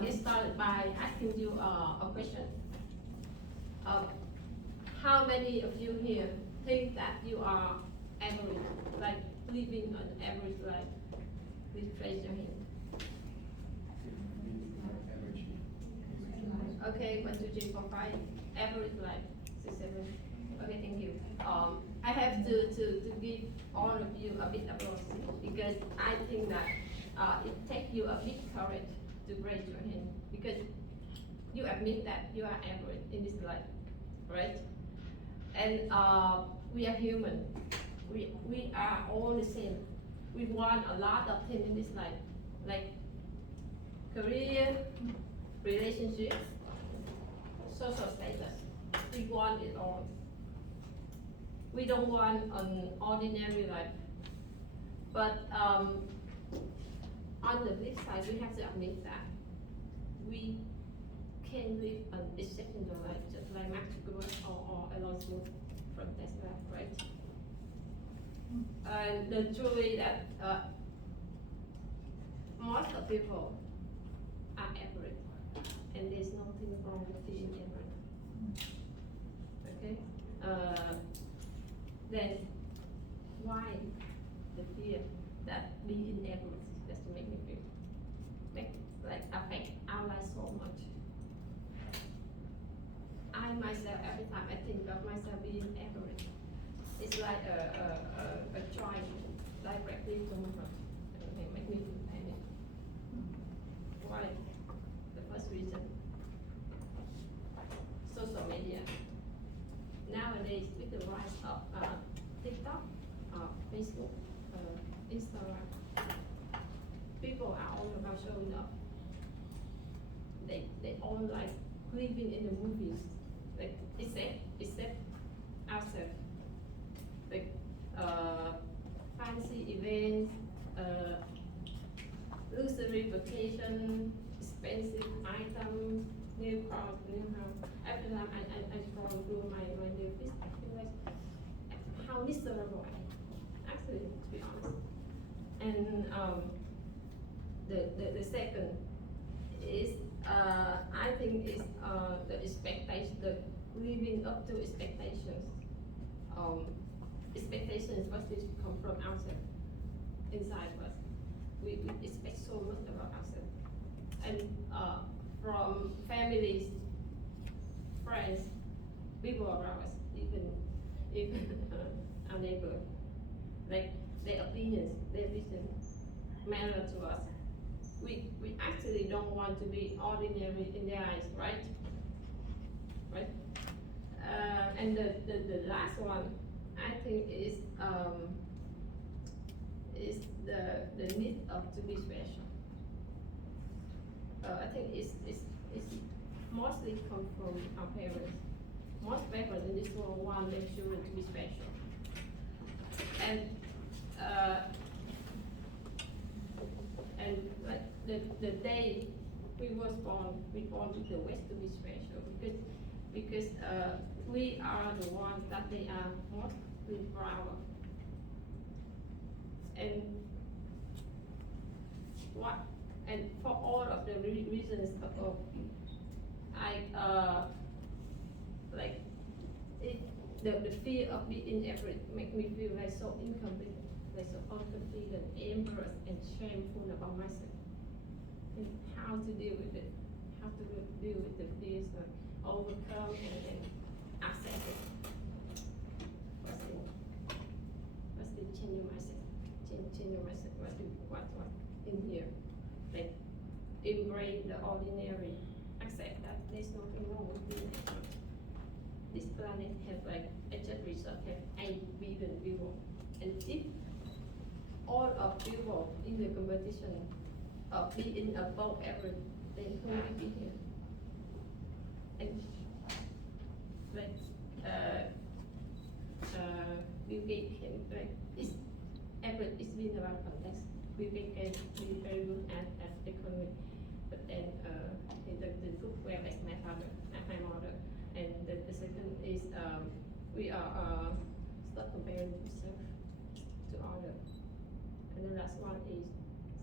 get started by asking you a question. How many of you here think that you are average, like living an average life? Please raise your hand. Okay, 1, 2, 3, 4, 5. Average life, 6, 7. Okay, thank you. I have to give all of you a bit of applause because I think that it takes you a bit courage to raise your hand because you admit that you are average in this life, right? And we are human. We are all the same. We want a lot of things in this life, like career, relationships, social status. We want it all. We don't want an ordinary life. But on the flip side, we have to admit that we can live an exceptional life, just like Mark Zuckerberg or Elon Musk from Tesla, right? And the truth is that most of people are average, and there's nothing wrong with being average. Okay? Then why the fear that being average just make me feel like affect our life so much? I myself, every time I think of myself being average, it's like a joy directly to my heart. It make me feel panic. Why? The first reason, social media. Nowadays, with the rise of TikTok, Facebook, Instagram, people are all about showing up. They all like living in the movies, like except ourselves, like fancy events, luxury vacation, expensive items, new cars, new house. Every time I scroll through my new feed, I feel like how miserable I am, actually, to be honest. And the second is I think is the expectation, the living up to expectations. Expectations must come from outside, inside us. We expect so much about ourselves, and from families, friends, people around us, even our neighbor, like their opinions, their vision matter to us. We actually don't want to be ordinary in their eyes, right? Right? And the last one, I think is the need of to be special. I think it's mostly come from our parents. Most parents in this world want their children to be special. And like the day we was born, we born with the wish to be special because we are the ones that they are mostly proud of. And for all of the reasons above, I like it. The fear of being average make me feel like so incomplete, like so unconfident, embarrassed, and shameful about myself. And how to deal with it? How to deal with the fears, like overcome and accept it. First thing, change myself. Change myself. What in here? Like embrace the ordinary. Accept that there's nothing wrong with being average. This planet has like just research have 8 billion people, and if all of people in the competition of being above average, then who will be here? And like Bill Gates can like this average is being about context. Bill Gates can be very good at economy, but then the food well as my father, as my mother. And the second is we are stop comparing ourselves to others. And the last one is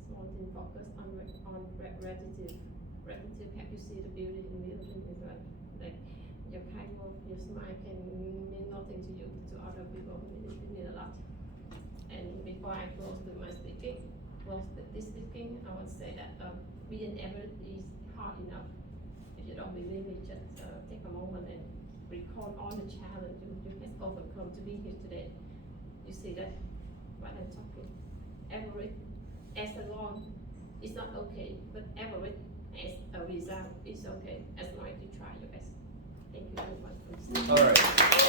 small thing focus on gratitude. relative help you see the beauty in the building. It's like your kind of your smile can mean nothing to you, to other people it mean a lot. And before I close with my speaking, this speaking, I would say that being average is hard enough. If you don't believe me, just take a moment and recall all the challenge you have overcome to be here today. You see that what I'm talking. Average as alone is not okay, but average as a result is okay as long as you try your best. Thank you very much for listening. All right.